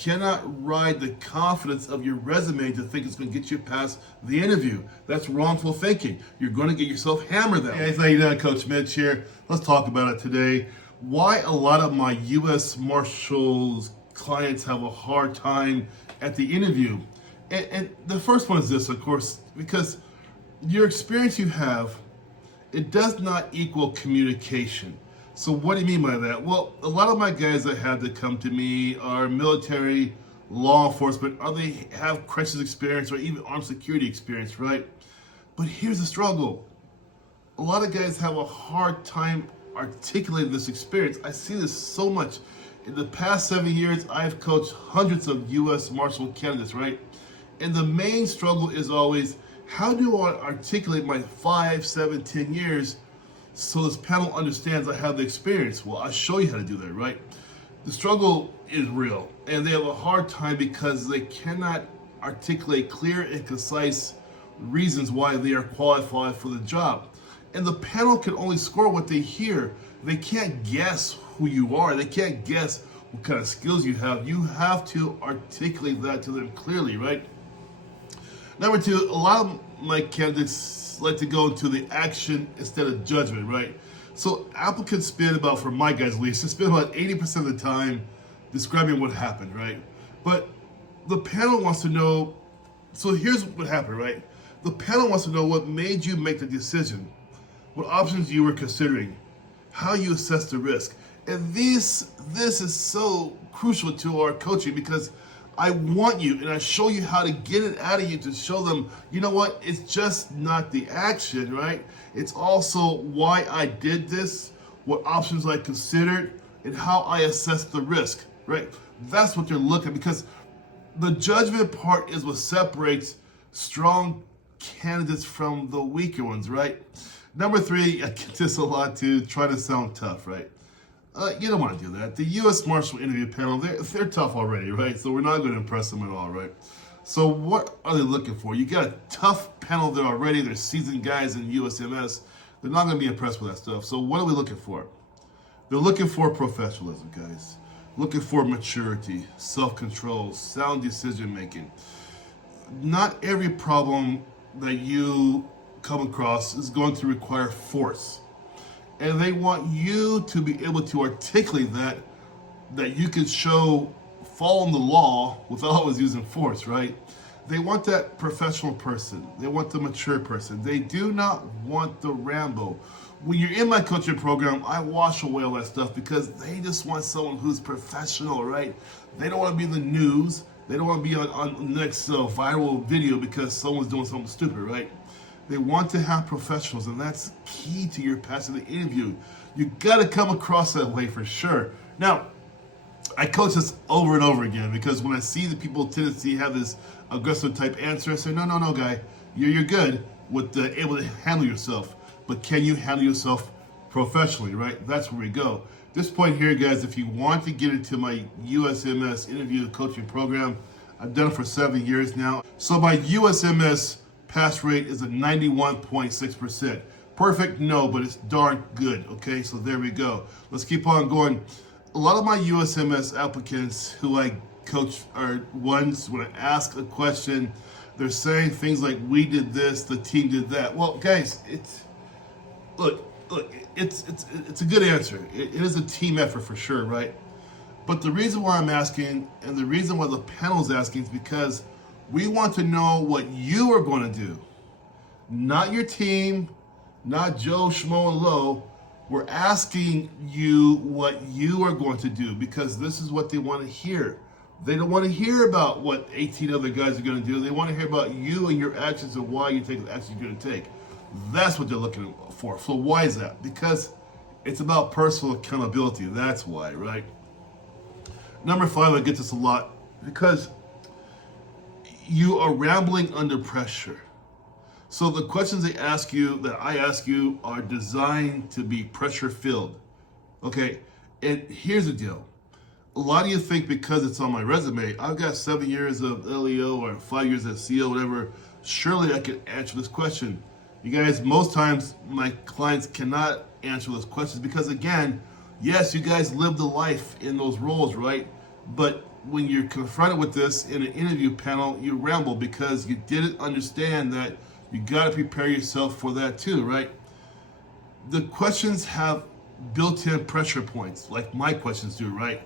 cannot ride the confidence of your resume to think it's going to get you past the interview. That's wrongful thinking. You're going to get yourself hammered that way. Hey, how you doing? Coach Mitch here. Let's talk about it today. Why a lot of my U.S. Marshals clients have a hard time at the interview. And the first one is this, of course, because your experience you have, it does not equal communication. So what do you mean by that? Well, a lot of my guys that have to come to me are military, law enforcement, or they have crisis experience or even armed security experience, right? But here's the struggle. A lot of guys have a hard time articulating this experience. I see this so much. In the past 7 years, I've coached hundreds of U.S. Marshal candidates, right? And the main struggle is always, how do I articulate my 5, 7, 10 years so this panel understands I have the experience? Well, I'll show you how to do that, right? The struggle is real, and they have a hard time because they cannot articulate clear and concise reasons why they are qualified for the job. And the panel can only score what they hear. They can't guess who you are. They can't guess what kind of skills you have. You have to articulate that to them clearly, right? Number two, a lot of my candidates like to go into the action instead of judgment, right? So applicants spend about, for my guys at least, they spend about 80% of the time describing what happened, right? But the panel wants to know, so here's what happened, right? The panel wants to know what made you make the decision, what options you were considering, how you assess the risk. And this is so crucial to our coaching because I want you, and I show you how to get it out of you to show them, you know what, it's just not the action, right? It's also why I did this, what options I considered, and how I assessed the risk, right? That's what they're looking at, because the judgment part is what separates strong candidates from the weaker ones, right? Number three, I get this a lot too, try to sound tough, right? You don't want to do that. The U.S. Marshal interview panel, they're tough already, right? So we're not going to impress them at all, right? So what are they looking for? You got a tough panel there already. They're seasoned guys in USMS. They're not going to be impressed with that stuff. So what are we looking for? They're looking for professionalism, guys. Looking for maturity, self-control, sound decision-making. Not every problem that you come across is going to require force. And they want you to be able to articulate that you can show following the law without always using force, right? They want that professional person. They want the mature person. They do not want the Rambo. When you're in my coaching program, I wash away all that stuff because they just want someone who's professional, right? They don't want to be in the news. They don't want to be on the next viral video because someone's doing something stupid, right? They want to have professionals, and that's key to your passing the interview. You got to come across that way for sure. Now, I coach this over and over again because when I see the people tendency have this aggressive type answer, I say, no, guy, you're good with able to handle yourself, but can you handle yourself professionally, right? That's where we go. This point here, guys, if you want to get into my USMS interview coaching program, I've done it for 7 years now. So my USMS pass rate is at 91.6%. Perfect? No, but it's darn good, okay? So there we go. Let's keep on going. A lot of my USMS applicants who I coach are ones, when I ask a question, they're saying things like, we did this, the team did that. Well, guys, it's a good answer. It is a team effort for sure, right? But the reason why I'm asking, and the reason why the panel is asking, is because we want to know what you are going to do. Not your team, not Joe, Schmo, and Low. We're asking you what you are going to do because this is what they want to hear. They don't want to hear about what 18 other guys are going to do. They want to hear about you and your actions and why you take the actions you're going to take. That's what they're looking for. So why is that? Because it's about personal accountability. That's why, right? Number 5, I get this a lot because you are rambling under pressure. So the questions they ask you, that I ask you, are designed to be pressure filled. Okay, and here's the deal. A lot of you think because it's on my resume, I've got 7 years of LEO or 5 years at CO, whatever, surely I can answer this question. You guys, most times my clients cannot answer those questions because again, yes, you guys lived the life in those roles, right? But when you're confronted with this in an interview panel, you ramble because you didn't understand that you got to prepare yourself for that too, right? The questions have built-in pressure points, like my questions do, right?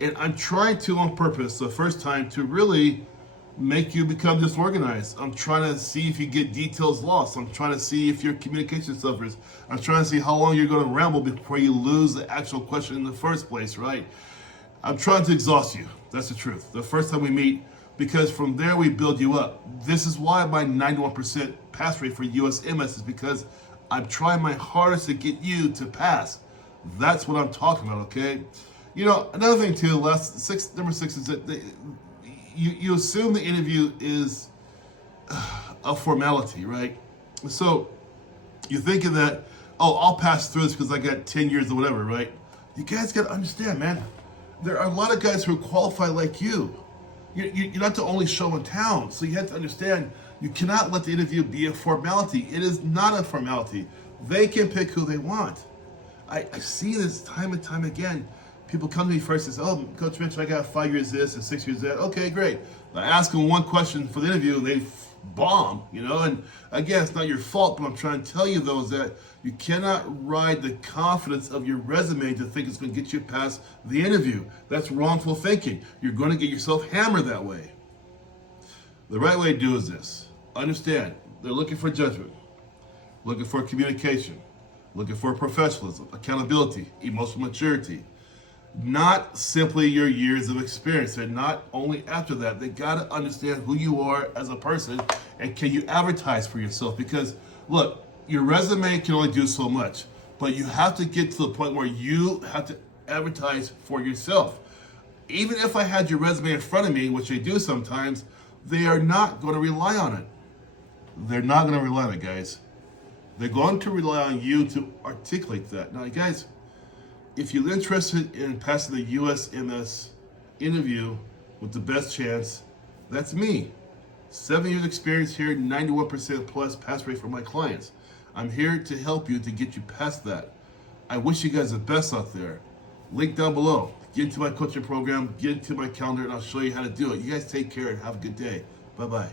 And I'm trying to, on purpose, the first time, to really make you become disorganized. I'm trying to see if you get details lost. I'm trying to see if your communication suffers. I'm trying to see how long you're going to ramble before you lose the actual question in the first place, right? I'm trying to exhaust you. That's the truth. The first time we meet, because from there we build you up. This is why my 91% pass rate for USMS is because I'm trying my hardest to get you to pass. That's what I'm talking about, okay? You know, another thing too, number 6 is that you assume the interview is a formality, right? So you're thinking that, oh, I'll pass through this because I got 10 years or whatever, right? You guys got to understand, man. There are a lot of guys who are qualified like you. You're not the only show in town, so you have to understand you cannot let the interview be a formality. It is not a formality. They can pick who they want. I see this time and time again. People come to me first and say, oh, Coach Mitch, I got 5 years this and 6 years that. Okay, great. I ask them one question for the interview and they bomb, you know? And again, it's not your fault, but I'm trying to tell you, though, is that you cannot ride the confidence of your resume to think it's going to get you past the interview. That's wrongful thinking. You're going to get yourself hammered that way. The right way to do is this. Understand, they're looking for judgment, looking for communication, looking for professionalism, accountability, emotional maturity. Not simply your years of experience. And not only after that, they got to understand who you are as a person and can you advertise for yourself. Because, look, your resume can only do so much, but you have to get to the point where you have to advertise for yourself. Even if I had your resume in front of me, which they do sometimes, they are not going to rely on it. They're not going to rely on it, guys. They're going to rely on you to articulate that. Now, guys, if you're interested in passing the USMS interview with the best chance, that's me. 7 years experience here, 91% plus pass rate for my clients. I'm here to help you to get you past that. I wish you guys the best out there. Link down below. Get into my coaching program, get into my calendar, and I'll show you how to do it. You guys take care and have a good day. Bye-bye.